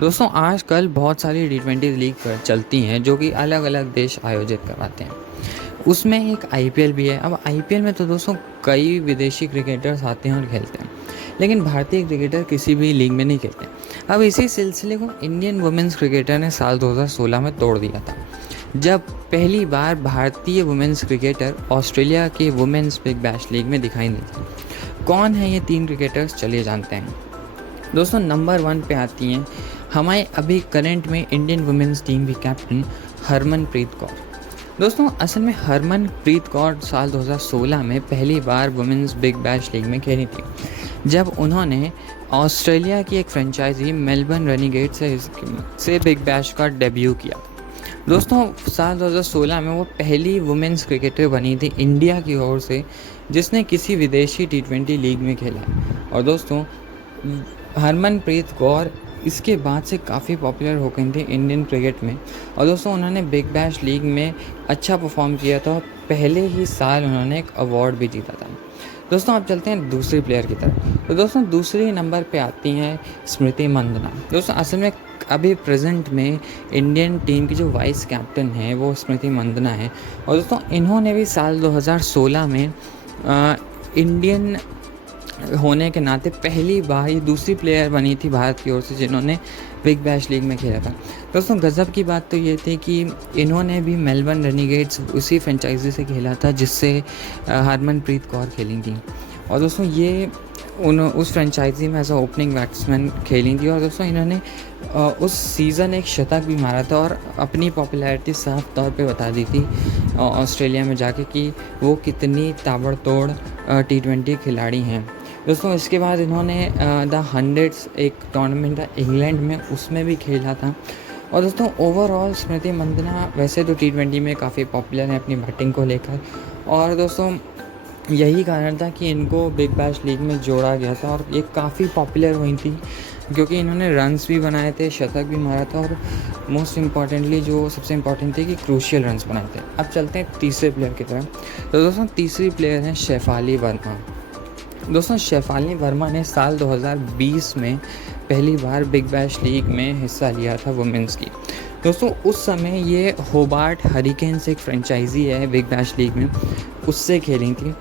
दोस्तों आजकल बहुत सारी टी20 लीग चलती हैं जो कि अलग अलग देश आयोजित करवाते हैं। उसमें एक आईपीएल भी है। अब आईपीएल में तो दोस्तों कई विदेशी क्रिकेटर्स आते हैं और खेलते हैं, लेकिन भारतीय क्रिकेटर किसी भी लीग में नहीं खेलते। अब इसी सिलसिले को इंडियन वुमेंस क्रिकेटर ने साल 2016 में तोड़ दिया था, जब पहली बार भारतीय वुमेंस क्रिकेटर ऑस्ट्रेलिया के वुमेंस बिग बैश लीग में दिखाई दी थी। कौन है ये 3 क्रिकेटर्स, चलिए जानते हैं। दोस्तों नंबर 1 पे आती हैं हमारे अभी करंट में इंडियन वुमेंस टीम की कैप्टन हरमनप्रीत कौर। दोस्तों असल में हरमनप्रीत कौर साल 2016 में पहली बार वुमेंस बिग बैश लीग में खेली थी, जब उन्होंने ऑस्ट्रेलिया की एक फ्रेंचाइजी मेलबर्न रेनिगेट से बिग बैश का डेब्यू किया। दोस्तों साल 2016 में वो पहली वुमेंस क्रिकेटर बनी थी इंडिया की ओर से जिसने किसी विदेशी टी20 लीग में खेला। और दोस्तों हरमनप्रीत कौर इसके बाद से काफ़ी पॉपुलर हो गई थी इंडियन क्रिकेट में। और दोस्तों उन्होंने बिग बैश लीग में अच्छा परफॉर्म किया था, पहले ही साल उन्होंने एक अवार्ड भी जीता था। दोस्तों अब चलते हैं दूसरी प्लेयर की तरफ। तो दोस्तों दूसरे नंबर पे आती हैं स्मृति मंदना। दोस्तों असल में अभी प्रेजेंट में इंडियन टीम की जो वाइस कैप्टन है वो स्मृति मंदना है। और दोस्तों इन्होंने भी साल 2016 में इंडियन होने के नाते पहली बार ये दूसरी प्लेयर बनी थी भारत की ओर से जिन्होंने बिग बैश लीग में खेला था। दोस्तों गज़ब की बात तो ये थी कि इन्होंने भी मेलबर्न रेनिगेट्स उसी फ्रेंचाइजी से खेला था जिससे हरमनप्रीत कौर खेली थी। और दोस्तों ये उस फ्रेंचाइजी में एज अ ओपनिंग बैट्समैन खेली थी। और दोस्तों इन्होंने उस सीज़न एक शतक भी मारा था और अपनी पॉपुलैरिटी साफ तौर पे बता दी थी ऑस्ट्रेलिया में जाके कि वो कितनी ताबड़तोड़ टी20 खिलाड़ी हैं। दोस्तों इसके बाद इन्होंने द हंड्रेड्स एक टूर्नामेंट है इंग्लैंड में, उसमें भी खेला था। और दोस्तों ओवरऑल स्मृति मंदना वैसे तो टी20 में काफ़ी पॉपुलर है अपनी बैटिंग को लेकर। और दोस्तों यही कारण था कि इनको बिग बैश लीग में जोड़ा गया था और ये काफ़ी पॉपुलर हुई थी क्योंकि इन्होंने रन्स भी बनाए थे, शतक भी मारा था और मोस्ट इम्पॉर्टेंटली जो सबसे इम्पॉर्टेंट थी कि क्रूशियल रन्स बनाए थे। अब चलते हैं तीसरे प्लेयर की तरफ। तो दोस्तों तीसरी प्लेयर हैं शेफाली वर्मा। दोस्तों शेफाली वर्मा ने साल 2020 में पहली बार बिग बैश लीग में हिस्सा लिया था वुमेंस की। दोस्तों उस समय ये होबार्ट हरिकेन्स एक फ्रेंचाइजी है बिग बैश लीग में, उससे खेली थी।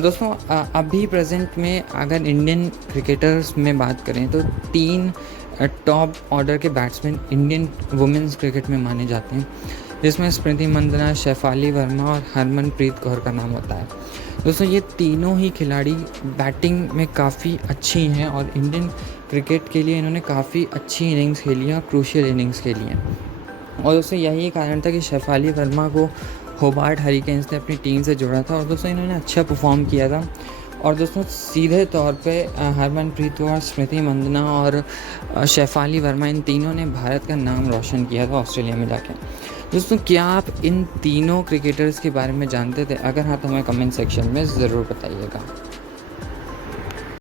दोस्तों अभी प्रेजेंट में अगर इंडियन क्रिकेटर्स में बात करें तो 3 टॉप ऑर्डर के बैट्समैन इंडियन वुमेंस क्रिकेट में माने जाते हैं, जिसमें स्मृति मंदना, शेफाली वर्मा और हरमनप्रीत कौर का नाम होता है। दोस्तों ये तीनों ही खिलाड़ी बैटिंग में काफ़ी अच्छी हैं और इंडियन क्रिकेट के लिए इन्होंने काफ़ी अच्छी इनिंग्स खेली हैं और क्रूशियल इनिंग्स खेली हैं। और दोस्तों यही कारण था कि शेफाली वर्मा को होबार्ट हरिकेन्स ने अपनी टीम से जोड़ा था और दोस्तों इन्होंने अच्छा परफॉर्म किया था। और दोस्तों सीधे तौर पे हरमनप्रीत कौर, स्मृति मंदना और शेफाली वर्मा इन तीनों ने भारत का नाम रोशन किया था ऑस्ट्रेलिया में जाके। दोस्तों क्या आप इन तीनों क्रिकेटर्स के बारे में जानते थे? अगर हाँ तो हमें कमेंट सेक्शन में ज़रूर बताइएगा।